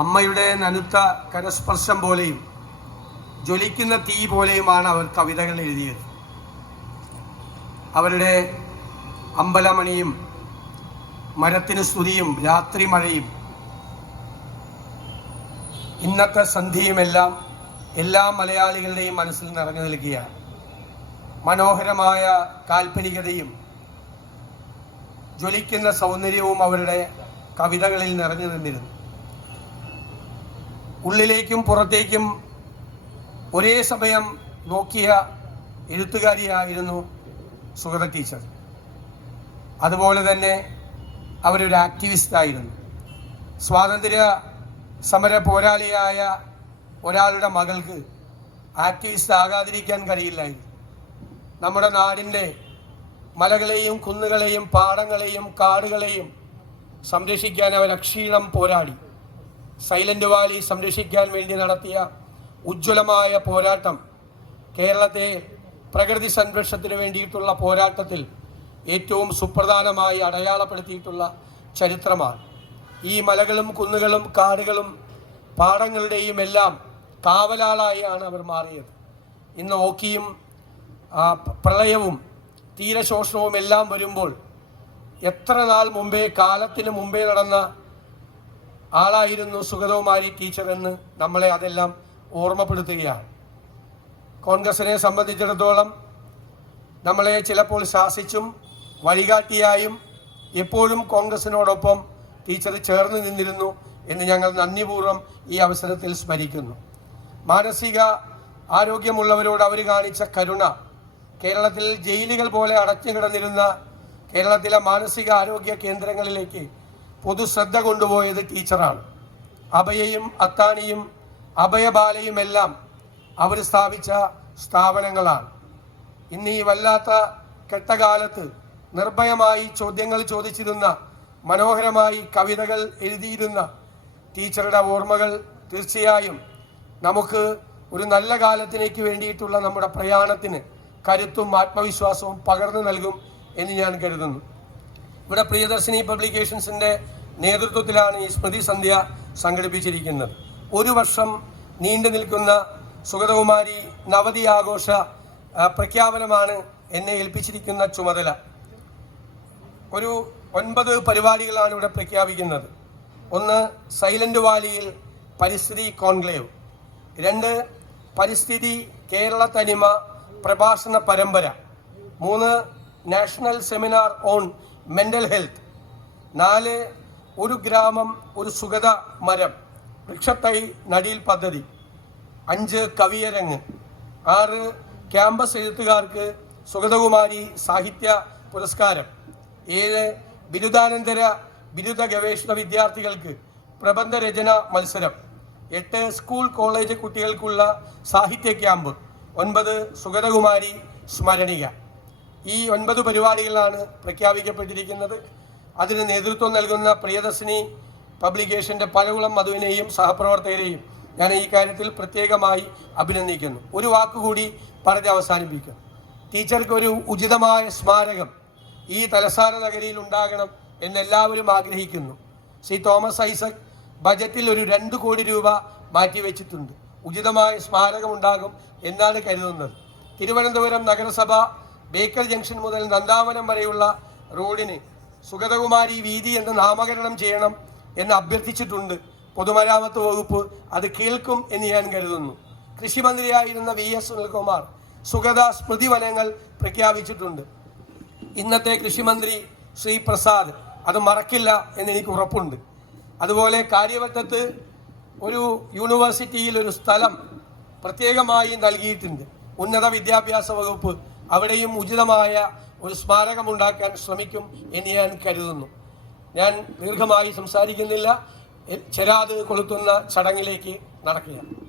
അമ്മയുടെ നനുത്ത കരസ്പർശം പോലെയും ജ്വലിക്കുന്ന തീ പോലെയുമാണ് അവർ കവിതകൾ എഴുതിയത്. അവരുടെ അമ്പലമണിയും മരത്തിന് സ്തുതിയും രാത്രി മഴയും ഇന്നത്തെ സന്ധ്യയുമെല്ലാം എല്ലാ മലയാളികളുടെയും മനസ്സിൽ നിറഞ്ഞു നിൽക്കുകയാണ്. മനോഹരമായ കാൽപ്പനികതയും ജ്വലിക്കുന്ന സൗന്ദര്യവും അവരുടെ കവിതകളിൽ നിറഞ്ഞു നിന്നിരുന്നു. ഉള്ളിലേക്കും പുറത്തേക്കും ഒരേ സമയം നോക്കിയ എഴുത്തുകാരിയായിരുന്നു സുഗത ടീച്ചർ. അതുപോലെ തന്നെ അവരൊരു ആക്ടിവിസ്റ്റായിരുന്നു. സ്വാതന്ത്ര്യ സമര പോരാളിയായ ഒരാളുടെ മകൾക്ക് ആക്ടിവിസ്റ്റ് ആകാതിരിക്കാൻ കഴിയില്ലായിരുന്നു. നമ്മുടെ നാടിൻ്റെ മലകളെയും കുന്നുകളെയും പാടങ്ങളെയും കാടുകളെയും സംരക്ഷിക്കാൻ അവർ അക്ഷീണം പോരാടി. സൈലന്റ് വാലി സംരക്ഷിക്കാൻ വേണ്ടി നടത്തിയ ഉജ്ജ്വലമായ പോരാട്ടം കേരളത്തെ പ്രകൃതി സംരക്ഷണത്തിന് വേണ്ടിയിട്ടുള്ള പോരാട്ടത്തിൽ ഏറ്റവും സുപ്രധാനമായി അടയാളപ്പെടുത്തിയിട്ടുള്ള ചരിത്രമാണ്. ഈ മലകളും കുന്നുകളും കാടുകളും പാടങ്ങളുടെയും എല്ലാം കാവലാളായാണ് അവർ മാറിയത്. ഇന്ന് ഓക്കിയും പ്രളയവും തീരശോഷണവും എല്ലാം വരുമ്പോൾ എത്ര നാൾ മുമ്പേ, കാലത്തിന് മുമ്പേ നടന്ന ആളായിരുന്നു സുഗതകുമാരി ടീച്ചർ എന്ന് നമ്മളെ അതെല്ലാം ഓർമ്മപ്പെടുത്തുകയാണ്. കോൺഗ്രസിനെ സംബന്ധിച്ചിടത്തോളം നമ്മളെ ചിലപ്പോൾ ശാസിച്ചും വഴികാട്ടിയായും എപ്പോഴും കോൺഗ്രസിനോടൊപ്പം ടീച്ചർ ചേർന്ന് നിന്നിരുന്നു എന്ന് ഞങ്ങൾ നന്ദിപൂർവ്വം ഈ അവസരത്തിൽ സ്മരിക്കുന്നു. മാനസിക ആരോഗ്യമുള്ളവരോട് അവർ കാണിച്ച കരുണ, കേരളത്തിൽ ജയിലുകൾ പോലെ അടച്ചു കിടന്നിരുന്ന കേരളത്തിലെ മാനസിക ആരോഗ്യ കേന്ദ്രങ്ങളിലേക്ക് പൊതുശ്രദ്ധ കൊണ്ടുപോയത് ടീച്ചറാണ്. അഭയയും അത്താണിയും അഭയബാലയും എല്ലാം അവർ സ്ഥാപിച്ച സ്ഥാപനങ്ങളാണ്. ഇന്ന് ഈ വല്ലാത്ത കെട്ടകാലത്ത് നിർഭയമായി ചോദ്യങ്ങൾ ചോദിച്ചിരുന്ന, മനോഹരമായി കവിതകൾ എഴുതിയിരുന്ന ടീച്ചറുടെ ഓർമ്മകൾ തീർച്ചയായും നമുക്ക് ഒരു നല്ല കാലത്തിലേക്ക് വേണ്ടിയിട്ടുള്ള നമ്മുടെ പ്രയാണത്തിന് കരുത്തും ആത്മവിശ്വാസവും പകർന്നു നൽകും എന്ന് ഞാൻ കരുതുന്നു. ഇവിടെ പ്രിയദർശിനി പബ്ലിക്കേഷൻസിൻ്റെ നേതൃത്വത്തിലാണ് ഈ സ്മൃതി സന്ധ്യ സംഘടിപ്പിച്ചിരിക്കുന്നത്. ഒരു വർഷം നീണ്ടു നിൽക്കുന്ന സുഗതകുമാരി നവതി ആഘോഷ പ്രഖ്യാപനമാണ് എന്നെ ഏൽപ്പിച്ചിരിക്കുന്ന ചുമതല. ഒരു 9 പരിപാടികളാണ് ഇവിടെ പ്രഖ്യാപിക്കുന്നത്. 1, സൈലന്റ് വാലിയിൽ പരിസ്ഥിതി കോൺക്ലേവ്. 2, പരിസ്ഥിതി കേരള തനിമ പ്രഭാഷണ പരമ്പര. 3, national seminar on mental health. 4, ഒരു ഗ്രാമം ഒരു സുഗത മരം വൃക്ഷത്തൈ നടീൽ പദ്ധതി. 5, കവിയരങ്ങ്. 6, ക്യാമ്പസ് എഴുത്തുകാർക്ക് സുഗതകുമാരി സാഹിത്യ പുരസ്കാരം. 7, ബിരുദാനന്തര ബിരുദ ഗവേഷണ വിദ്യാർത്ഥികൾക്ക് പ്രബന്ധരചന മത്സരം. 8, സ്കൂൾ കോളേജ് കുട്ടികൾക്കുള്ള സാഹിത്യ ക്യാമ്പ്. 9, സുഗതകുമാരി സ്മരണിക. ഈ 9 പരിപാടികളാണ് പ്രഖ്യാപിക്കപ്പെട്ടിരിക്കുന്നത്. അതിന് നേതൃത്വം നൽകുന്ന പ്രിയദർശിനി പബ്ലിക്കേഷൻ്റെ പനകുളം മധുവിനെയും സഹപ്രവർത്തകരെയും ഞാൻ ഈ കാര്യത്തിൽ പ്രത്യേകമായി അഭിനന്ദിക്കുന്നു. ഒരു വാക്കുകൂടി പറഞ്ഞ് അവസാനിപ്പിക്കും. ടീച്ചർക്ക് ഒരു ഉചിതമായ സ്മാരകം ഈ തലസ്ഥാന നഗരിയിൽ ഉണ്ടാകണം എന്നെല്ലാവരും ആഗ്രഹിക്കുന്നു. ശ്രീ തോമസ് ഐസക് ബജറ്റിൽ ഒരു 2 കോടി രൂപ മാറ്റിവെച്ചിട്ടുണ്ട്. ഉചിതമായ സ്മാരകമുണ്ടാകും എന്നാണ് കരുതുന്നത്. തിരുവനന്തപുരം നഗരസഭ ബേക്കൽ ജംഗ്ഷൻ മുതൽ നന്ദാവനം വരെയുള്ള റോഡിന് സുഗതകുമാരി വീതി എന്ന് നാമകരണം ചെയ്യണം എന്ന് അഭ്യർത്ഥിച്ചിട്ടുണ്ട്. പൊതുമരാമത്ത് വകുപ്പ് അത് കേൾക്കും എന്ന് ഞാൻ കരുതുന്നു. കൃഷിമന്ത്രിയായിരുന്ന VS സുനിൽകുമാർ സുഗത സ്മൃതി വനങ്ങൾ പ്രഖ്യാപിച്ചിട്ടുണ്ട്. ഇന്നത്തെ കൃഷിമന്ത്രി ശ്രീ പ്രസാദ് അത് മറക്കില്ല എന്നെനിക്ക് ഉറപ്പുണ്ട്. അതുപോലെ കാര്യവട്ടത്ത് ഒരു യൂണിവേഴ്സിറ്റിയിൽ ഒരു സ്ഥലം പ്രത്യേകമായി നൽകിയിട്ടുണ്ട് ഉന്നത വിദ്യാഭ്യാസ വകുപ്പ്. അവിടെയും ഉചിതമായ ഒരു സ്മാരകമുണ്ടാക്കാൻ ശ്രമിക്കും എന്ന് ഞാൻ കരുതുന്നു. ഞാൻ ദീർഘമായി സംസാരിക്കുന്നില്ല. ചെരാത് കൊളുത്തുന്ന ചടങ്ങിലേക്ക് നടക്കുക.